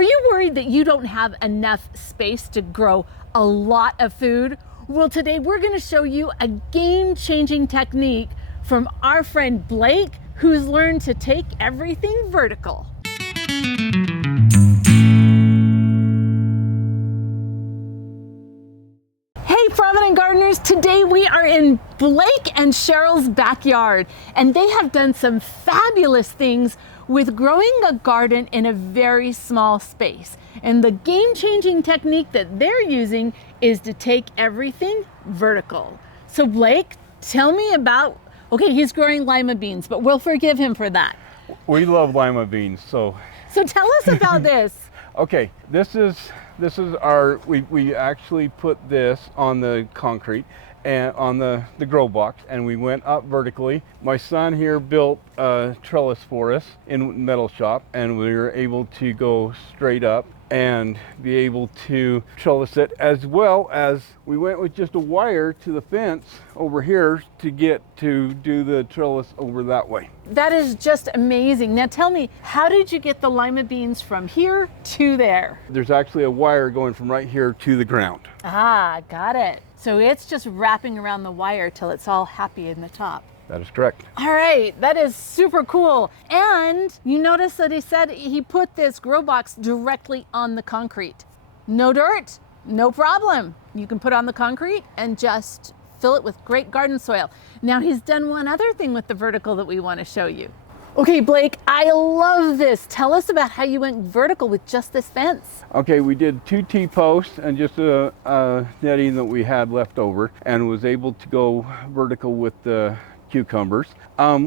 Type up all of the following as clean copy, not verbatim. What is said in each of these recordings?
Are you worried that you don't have enough space to grow a lot of food? Well, today we're going to show you a game-changing technique from our friend Blake, who's learned to take everything vertical. Hey Provident Gardeners, today we are in Blake and Cheryl's backyard, and they have done some fabulous things with growing a garden in a very small space. And the game-changing technique that they're using is to take everything vertical. So Blake, tell me about, okay, he's growing lima beans, but we'll forgive him for that. We love lima beans, so tell us about this. Okay, this is our, we actually put this on the concrete and on the grow box, and we went up vertically. My son here built a trellis for us in metal shop, and we were able to go straight up and be able to trellis it, as well as we went with just a wire to the fence over here to get to do the trellis over that way. That is just amazing. Now tell me, how did you get the lima beans from here to there? There's actually a wire going from right here to the ground. Ah, got it. So it's just wrapping around the wire till it's all happy in the top. That is correct. All right, that is super cool. And you notice that he said he put this grow box directly on the concrete. No dirt, no problem. You can put on the concrete and just fill it with great garden soil. Now he's done one other thing with the vertical that we want to show you. Okay, Blake, I love this. Tell us about how you went vertical with just this fence. Okay, we did 2 T-posts and just a netting that we had left over, and was able to go vertical with the cucumbers.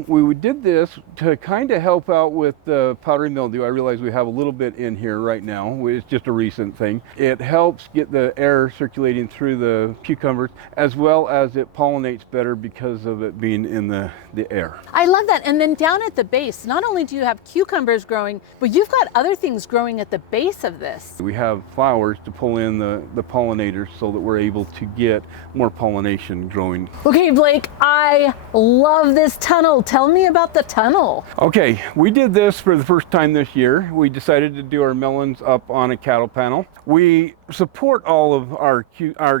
We did this to kind of help out with the powdery mildew. I realize we have a little bit in here right now. It's just a recent thing. It helps get the air circulating through the cucumbers, as well as it pollinates better because of it being in the air. I love that. And then down at the base, not only do you have cucumbers growing, but you've got other things growing at the base of this. We have flowers to pull in the pollinators so that we're able to get more pollination growing. Okay, Blake, I love this tunnel. Tell me about the tunnel. Okay, we did this for the first time this year. We decided to do our melons up on a cattle panel. We support all of our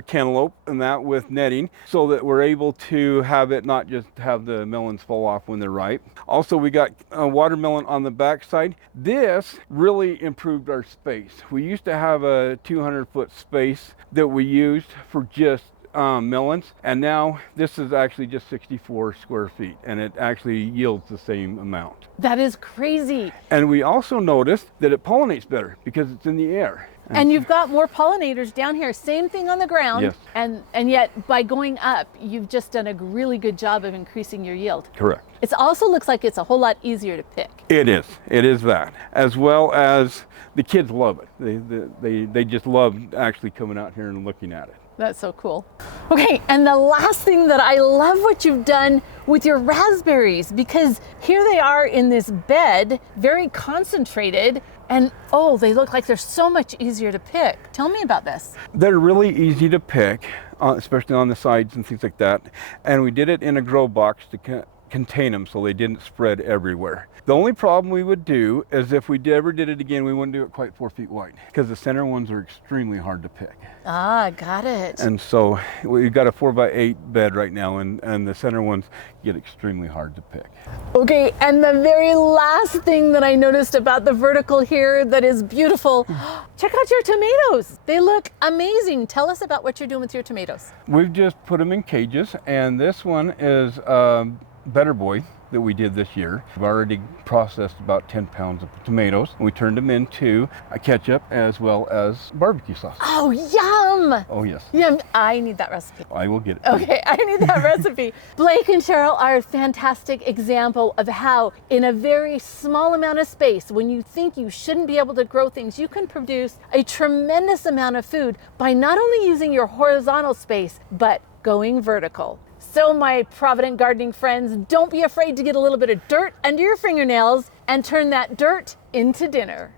cantaloupe and that with netting so that we're able to have it not just have the melons fall off when they're ripe. Also, we got a watermelon on the back side. This really improved our space. We used to have a 200-foot space that we used for just melons, and now this is actually just 64 square feet, and it actually yields the same amount. That is crazy. And we also noticed that it pollinates better because it's in the air. And you've got more pollinators down here, same thing on the ground. Yes. And yet by going up, you've just done a really good job of increasing your yield. Correct. It also looks like it's a whole lot easier to pick. It is that, as well as the kids love it. They just love actually coming out here and looking at it. That's so cool. Okay, and the last thing that I love what you've done with your raspberries, because here they are in this bed, very concentrated, and oh, they look like they're so much easier to pick. Tell me about this. They're really easy to pick, especially on the sides and things like that. And we did it in a grow box to contain them so they didn't spread everywhere. The only problem we would do is if we ever did it again, we wouldn't do it quite 4 feet wide, because the center ones are extremely hard to pick. Ah, got it. And so we've got a 4x8 bed right now, and the center ones get extremely hard to pick. Okay, and the very last thing that I noticed about the vertical here that is beautiful, check out your tomatoes. They look amazing. Tell us about what you're doing with your tomatoes. We've just put them in cages, and this one is Better Boy that we did this year. We've already processed about 10 pounds of tomatoes. We turned them into a ketchup as well as barbecue sauce. Oh, yum! Oh, yes. Yum. I need that recipe. I will get it. Okay, I need that recipe. Blake and Cheryl are a fantastic example of how, in a very small amount of space, when you think you shouldn't be able to grow things, you can produce a tremendous amount of food by not only using your horizontal space, but going vertical. So my Provident gardening friends, don't be afraid to get a little bit of dirt under your fingernails and turn that dirt into dinner.